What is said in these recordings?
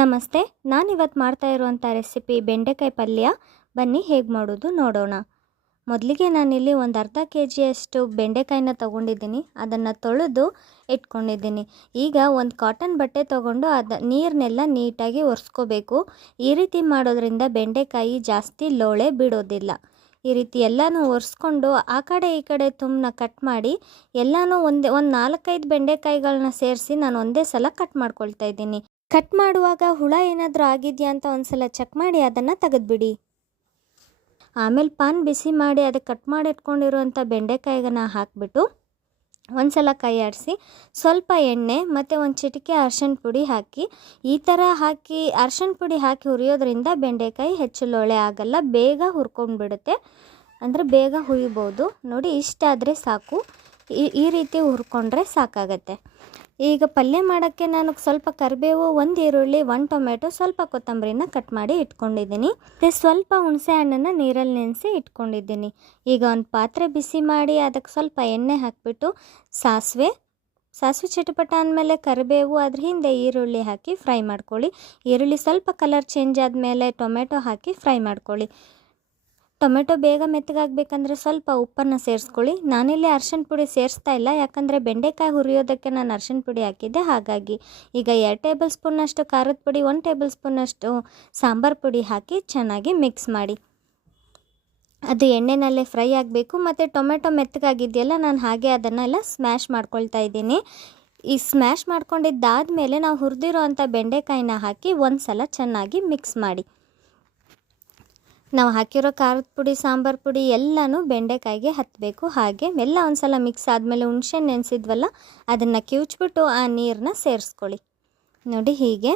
ನಮಸ್ತೆ. ನಾನಿವತ್ತು ಮಾಡ್ತಾ ಇರುವಂಥ ರೆಸಿಪಿ ಬೆಂಡೆಕಾಯಿ ಪಲ್ಯ. ಬನ್ನಿ ಹೇಗೆ ಮಾಡೋದು ನೋಡೋಣ. ಮೊದಲಿಗೆ ನಾನಿಲ್ಲಿ ಒಂದು ಅರ್ಧ ಕೆ ಜಿಯಷ್ಟು ಬೆಂಡೆಕಾಯಿನ ತೊಗೊಂಡಿದ್ದೀನಿ. ಅದನ್ನು ತೊಳೆದು ಇಟ್ಕೊಂಡಿದ್ದೀನಿ. ಈಗ ಒಂದು ಕಾಟನ್ ಬಟ್ಟೆ ತೊಗೊಂಡು ನೀರನ್ನೆಲ್ಲ ನೀಟಾಗಿ ಒರೆಸ್ಕೋಬೇಕು. ಈ ರೀತಿ ಮಾಡೋದ್ರಿಂದ ಬೆಂಡೆಕಾಯಿ ಜಾಸ್ತಿ ಲೋಳೆ ಬಿಡೋದಿಲ್ಲ. ಈ ರೀತಿ ಎಲ್ಲನೂ ಒರೆಸ್ಕೊಂಡು ಆ ಕಡೆ ಈ ಕಡೆ ತುಂಬನ ಕಟ್ ಮಾಡಿ ಎಲ್ಲನೂ ಒಂದು 4-5 ಬೆಂಡೆಕಾಯಿಗಳನ್ನ ಸೇರಿಸಿ ನಾನು ಒಂದೇ ಸಲ ಕಟ್ ಮಾಡ್ಕೊಳ್ತಾ ಇದ್ದೀನಿ. ಕಟ್ ಮಾಡುವಾಗ ಹುಳ ಏನಾದರೂ ಆಗಿದೆಯಾ ಅಂತ ಒಂದ್ಸಲ ಚೆಕ್ ಮಾಡಿ ಅದನ್ನು ತೆಗೆದುಬಿಡಿ. ಆಮೇಲೆ ಪಾನ್ ಬಿಸಿ ಮಾಡಿ ಅದಕ್ಕೆ ಕಟ್ ಮಾಡಿ ಇಟ್ಕೊಂಡಿರುವಂಥ ಬೆಂಡೆಕಾಯಿಗನ್ನ ಹಾಕಿಬಿಟ್ಟು ಒಂದ್ಸಲ ಕೈ ಆಡಿಸಿ ಸ್ವಲ್ಪ ಎಣ್ಣೆ ಮತ್ತು ಒಂದು ಚಿಟಿಕೆ ಅರ್ಶಿಣ ಪುಡಿ ಹಾಕಿ ಈ ಥರ ಹಾಕಿ ಅರ್ಶಿಣ ಪುಡಿ ಹಾಕಿ ಹುರಿಯೋದ್ರಿಂದ ಬೆಂಡೆಕಾಯಿ ಹೆಚ್ಚು ಲೋಳೆ ಆಗಲ್ಲ, ಬೇಗ ಹುರ್ಕೊಂಡ್ಬಿಡುತ್ತೆ. ಅಂದರೆ ಬೇಗ ಹುರಿಬೋದು. ನೋಡಿ, ಇಷ್ಟಾದರೆ ಸಾಕು. ಈ ರೀತಿ ಹುರ್ಕೊಂಡ್ರೆ ಸಾಕಾಗತ್ತೆ. ಈಗ ಪಲ್ಯ ಮಾಡೋಕ್ಕೆ ನಾನು ಸ್ವಲ್ಪ ಕರಿಬೇವು, 1 ಈರುಳ್ಳಿ, 1 ಟೊಮೆಟೊ, ಸ್ವಲ್ಪ ಕೊತ್ತಂಬರಿನ ಕಟ್ ಮಾಡಿ ಇಟ್ಕೊಂಡಿದ್ದೀನಿ. ಮತ್ತು ಸ್ವಲ್ಪ ಹುಣಸೆ ಹಣ್ಣನ್ನು ನೀರಲ್ಲಿ ನೆನೆಸಿ ಇಟ್ಕೊಂಡಿದ್ದೀನಿ. ಈಗ ಒಂದು ಪಾತ್ರೆ ಬಿಸಿ ಮಾಡಿ ಅದಕ್ಕೆ ಸ್ವಲ್ಪ ಎಣ್ಣೆ ಹಾಕಿಬಿಟ್ಟು ಸಾಸಿವೆ ಚಟಪಟ ಅಂದಮೇಲೆ ಕರಿಬೇವು, ಅದ್ರ ಹಿಂದೆ ಈರುಳ್ಳಿ ಹಾಕಿ ಫ್ರೈ ಮಾಡ್ಕೊಳ್ಳಿ. ಈರುಳ್ಳಿ ಸ್ವಲ್ಪ ಕಲರ್ ಚೇಂಜ್ ಆದಮೇಲೆ ಟೊಮೆಟೊ ಹಾಕಿ ಫ್ರೈ ಮಾಡ್ಕೊಳ್ಳಿ. ಟೊಮೆಟೊ ಬೇಗ ಮೆತ್ತಗಾಗಬೇಕಂದ್ರೆ ಸ್ವಲ್ಪ ಉಪ್ಪನ್ನು ಸೇರಿಸ್ಕೊಳ್ಳಿ. ನಾನಿಲ್ಲಿ ಅರ್ಶಿಣ ಪುಡಿ ಸೇರಿಸ್ತಾ ಇಲ್ಲ, ಯಾಕಂದರೆ ಬೆಂಡೆಕಾಯಿ ಹುರಿಯೋದಕ್ಕೆ ನಾನು ಅರ್ಶಿಣ ಪುಡಿ ಹಾಕಿದ್ದೆ, ಹಾಗಾಗಿ. ಈಗ 2 ಟೇಬಲ್ ಸ್ಪೂನಷ್ಟು ಖಾರದ ಪುಡಿ, 1 ಟೇಬಲ್ ಸ್ಪೂನಷ್ಟು ಸಾಂಬಾರು ಪುಡಿ ಹಾಕಿ ಚೆನ್ನಾಗಿ ಮಿಕ್ಸ್ ಮಾಡಿ. ಅದು ಎಣ್ಣೆನಲ್ಲೇ ಫ್ರೈ ಆಗಬೇಕು. ಮತ್ತು ಟೊಮೆಟೊ ಮೆತ್ತಗಾಗಿದೆಯಲ್ಲ, ನಾನು ಹಾಗೆ ಅದನ್ನೆಲ್ಲ ಸ್ಮ್ಯಾಶ್ ಮಾಡ್ಕೊಳ್ತಾ ಇದ್ದೀನಿ. ಈ ಸ್ಮ್ಯಾಶ್ ಮಾಡ್ಕೊಂಡಿದ್ದಾದಮೇಲೆ ನಾವು ಹುರಿದಿರೋ ಅಂಥ ಬೆಂಡೆಕಾಯಿನ ಹಾಕಿ ಒಂದು ಸಲ ಚೆನ್ನಾಗಿ ಮಿಕ್ಸ್ ಮಾಡಿ. ನಾವು ಹಾಕಿರೋ ಖಾರದ ಪುಡಿ, ಸಾಂಬಾರು ಪುಡಿ ಎಲ್ಲನೂ ಬೆಂಡೆಕಾಯಿಗೆ ಹತ್ತಬೇಕು. ಹಾಗೆ ಎಲ್ಲ ಒಂದು ಸಲ ಮಿಕ್ಸ್ ಆದಮೇಲೆ ಹುಣಸೆ ನೆನೆಸಿದ್ವಲ್ಲ ಅದನ್ನು ಕಿವುಚ್ಬಿಟ್ಟು ಆ ನೀರನ್ನ ಸೇರಿಸ್ಕೊಳ್ಳಿ. ನೋಡಿ ಹೀಗೆ.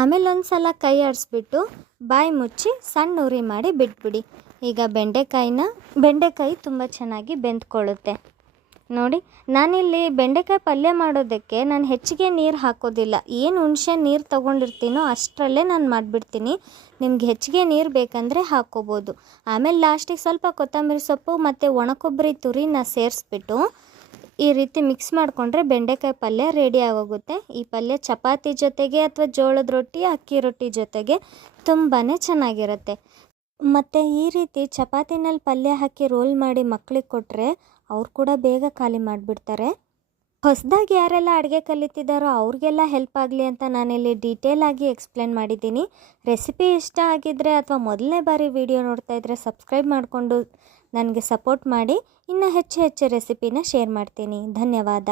ಆಮೇಲೆ ಒಂದು ಸಲ ಕೈ ಆಡಿಸ್ಬಿಟ್ಟು ಬಾಯಿ ಮುಚ್ಚಿ ಸಣ್ಣ ಉರಿ ಮಾಡಿ ಬಿಟ್ಬಿಡಿ. ಈಗ ಬೆಂಡೆಕಾಯಿ ತುಂಬ ಚೆನ್ನಾಗಿ ಬೆಂದ್ಕೊಳ್ಳುತ್ತೆ. ನೋಡಿ, ನಾನಿಲ್ಲಿ ಬೆಂಡೆಕಾಯಿ ಪಲ್ಯ ಮಾಡೋದಕ್ಕೆ ನಾನು ಹೆಚ್ಚಿಗೆ ನೀರು ಹಾಕೋದಿಲ್ಲ. ಏನು ಹುಣಸೆ ನೀರು ತೊಗೊಂಡಿರ್ತೀನೋ ಅಷ್ಟರಲ್ಲೇ ನಾನು ಮಾಡಿಬಿಡ್ತೀನಿ. ನಿಮ್ಗೆ ಹೆಚ್ಚಿಗೆ ನೀರು ಬೇಕಂದರೆ ಹಾಕ್ಕೋಬೋದು. ಆಮೇಲೆ ಲಾಸ್ಟಿಗೆ ಸ್ವಲ್ಪ ಕೊತ್ತಂಬರಿ ಸೊಪ್ಪು ಮತ್ತು ಒಣಕೊಬ್ಬರಿ ತುರಿನ ಸೇರಿಸ್ಬಿಟ್ಟು ಈ ರೀತಿ ಮಿಕ್ಸ್ ಮಾಡಿಕೊಂಡ್ರೆ ಬೆಂಡೆಕಾಯಿ ಪಲ್ಯ ರೆಡಿ ಆಗೋಗುತ್ತೆ. ಈ ಪಲ್ಯ ಚಪಾತಿ ಜೊತೆಗೆ ಅಥವಾ ಜೋಳದ ರೊಟ್ಟಿ, ಅಕ್ಕಿ ರೊಟ್ಟಿ ಜೊತೆಗೆ ತುಂಬಾ ಚೆನ್ನಾಗಿರುತ್ತೆ. ಮತ್ತು ಈ ರೀತಿ ಚಪಾತಿನಲ್ಲಿ ಪಲ್ಯ ಹಾಕಿ ರೋಲ್ ಮಾಡಿ ಮಕ್ಕಳಿಗೆ ಕೊಟ್ಟರೆ ಅವ್ರು ಕೂಡ ಬೇಗ ಖಾಲಿ ಮಾಡಿಬಿಡ್ತಾರೆ. ಹೊಸದಾಗಿ ಯಾರೆಲ್ಲ ಅಡುಗೆ ಕಲಿತಿದ್ದಾರೋ ಅವ್ರಿಗೆಲ್ಲ ಹೆಲ್ಪ್ ಆಗಲಿ ಅಂತ ನಾನಿಲ್ಲಿ ಡೀಟೇಲಾಗಿ ಎಕ್ಸ್ಪ್ಲೇನ್ ಮಾಡಿದ್ದೀನಿ. ರೆಸಿಪಿ ಇಷ್ಟ ಆಗಿದ್ದರೆ ಅಥವಾ ಮೊದಲನೇ ಬಾರಿ ವಿಡಿಯೋ ನೋಡ್ತಾ ಇದ್ದರೆ ಸಬ್ಸ್ಕ್ರೈಬ್ ಮಾಡಿಕೊಂಡು ನನಗೆ ಸಪೋರ್ಟ್ ಮಾಡಿ. ಇನ್ನೂ ಹೆಚ್ಚು ರೆಸಿಪಿನ ಶೇರ್ ಮಾಡ್ತೀನಿ. ಧನ್ಯವಾದ.